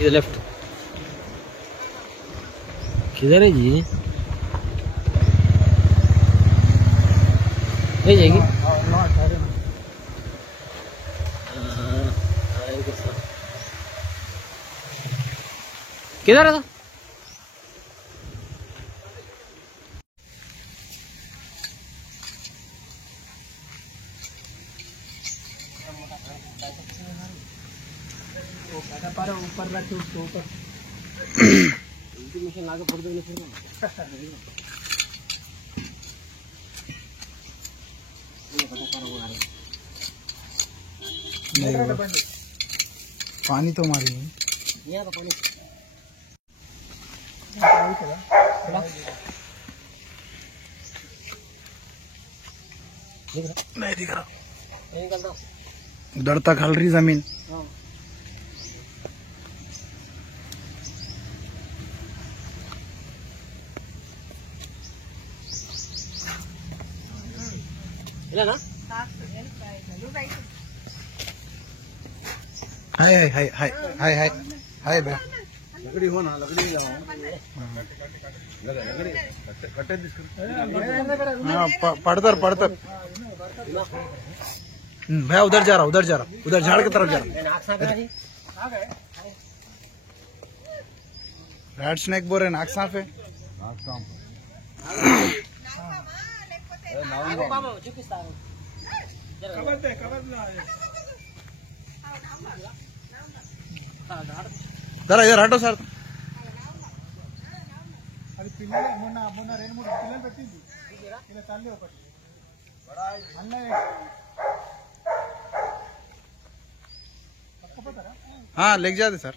इधर लेफ्ट। किधर है जी? नहीं जाएगी। किधर है? ऊपर रखे उसके ऊपर मशीन लाके फोड़ देने फिर पानी तो मारी यहाँ का पानी नहीं दिख रहा। निकलता उधर तक हल रही जमीन। ना हाय हाय हाय हाय हाय हाय हाय बे लकड़ी हो ना लकड़ी लकड़ी कट्टे पड़तर पड़तर भैया उधर जा रहा उधर झाड़ की तरफ जा रहा। रेड स्नेक बोरे नाक सांप है। जरा इधर हटो सर। అది పిల్లలు మొన్న రెండు మూడు పిల్లలు పెట్టింది ఇలా తల్లి ఒకటి हाँ लेके जाते सर।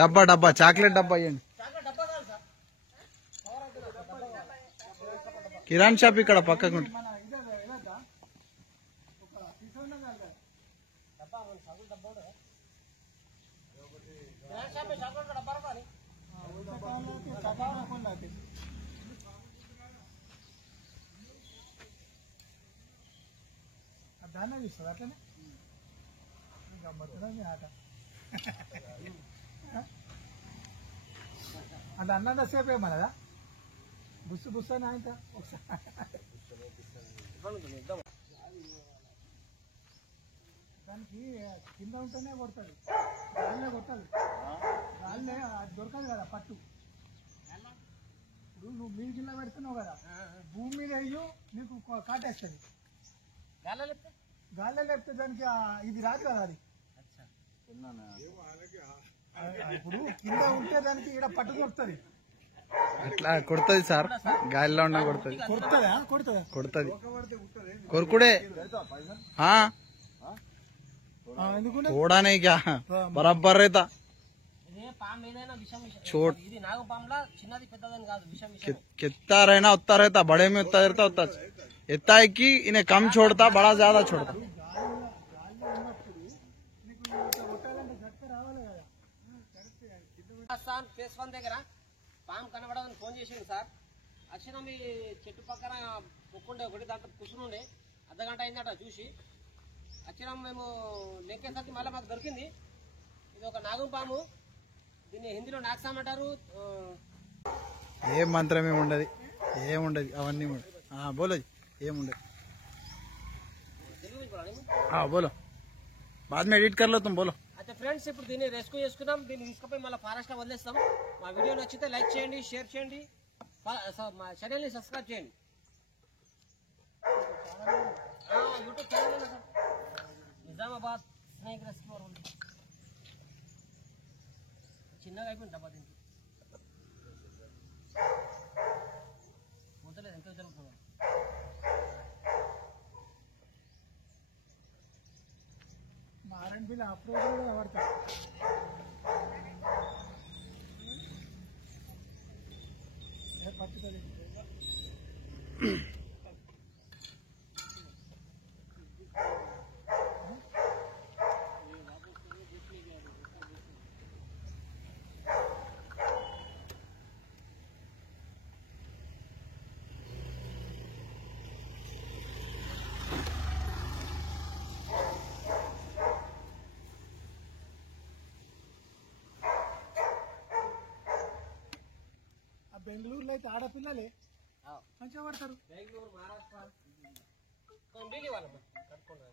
डब्बा डब्बा చాక్లెట్ డబ్బా ఇవ్వండి। కిరాణ్ షాప్ ఇక్కడ పక్కకు ఉంటుంది। దాన్ని తీస్తుంది అట్లనే గమ్మత్తునే ఆట అంటే అన్నంత సేపు ఏమన్నదా బుస్సు బుస్సు అని ఆయన దానికి కింద ఉంటేనే కొడుతుంది గాలినే కొట్టదు గాలినే అది దొరకదు కదా పట్టు ఇప్పుడు నువ్వు మీ కింద పెడుతున్నావు కదా భూమి మీద అయ్యో నీకు కాటేస్తుంది గాల్లో లేపితే దానికి ఇది రాదు కదా అది ఇప్పుడు కింద ఉంటే దానికి ఇక్కడ పట్టు కొడుతుంది అట్లా కొడుతుంది సార్ గాలిలో ఉన్నా కొడుతుంది కొడుతుందా కొడుతుందా కొడుతుంది కొరుకుడే थोड़ा नहीं क्या बराबर रहता छोट कितना रहना उतना रहता बड़े में उतना रहता उतना इतना है कि इन्हें कम छोड़ता बड़ा ज्यादा छोड़ता। ఫేస్ 1 దగ్గర పాము కనబడదని ఫోన్ చేసిండు సార్। వచ్చిన మీ చెట్టు పక్కన పొక్కుండే ఒకటి దాంట్లో కూర్చుని అర్ధగంట అయిందట చూసి వచ్చినాం మేము లెక్కేసరికి మళ్ళీ మాకు దొరికింది। ఇది ఒక నాగం పాము, దీన్ని హిందీలో నాగసామ్ అంటారు। ఏ మంత్రం ఏముండదు ఏముండదు అవన్నీ బోలో ఏముండదు। बोलो बाद में एडिट कर लो तुम बोलो। अच्छा फ्रेंड्स ఇప్పుడు దీన్ని రెస్క్యూ చేసుకున్నాం, దీన్ని తీసుకుపోయి మళ్ళీ ఫారెస్ట్ లో వదిలేస్తాం। మా వీడియో నచ్చితే లైక్ చేయండి, షేర్ చేయండి, మా ఛానల్ ని సబ్స్క్రైబ్ చేయండి। యూట్యూబ్ ఛానల్ ఉంది సార్, నిజామాబాద్ స్నేక్ రెస్క్యూ ఉంది। చిన్నగా అయిపోయింది డబ్బా దీనికి మొదలే ఎంత జరుగుతుంది। ఆర్ఎండ్బిలో అప్రోచ్ కూడా వాడతారు। పట్టుతుంది. బెంగళూరులో అయితే ఆడపిల్లలే మంచిగా పడతారు. బెంగళూరు, మహారాష్ట్ర వాళ్ళమ్మా కట్టుకోండి.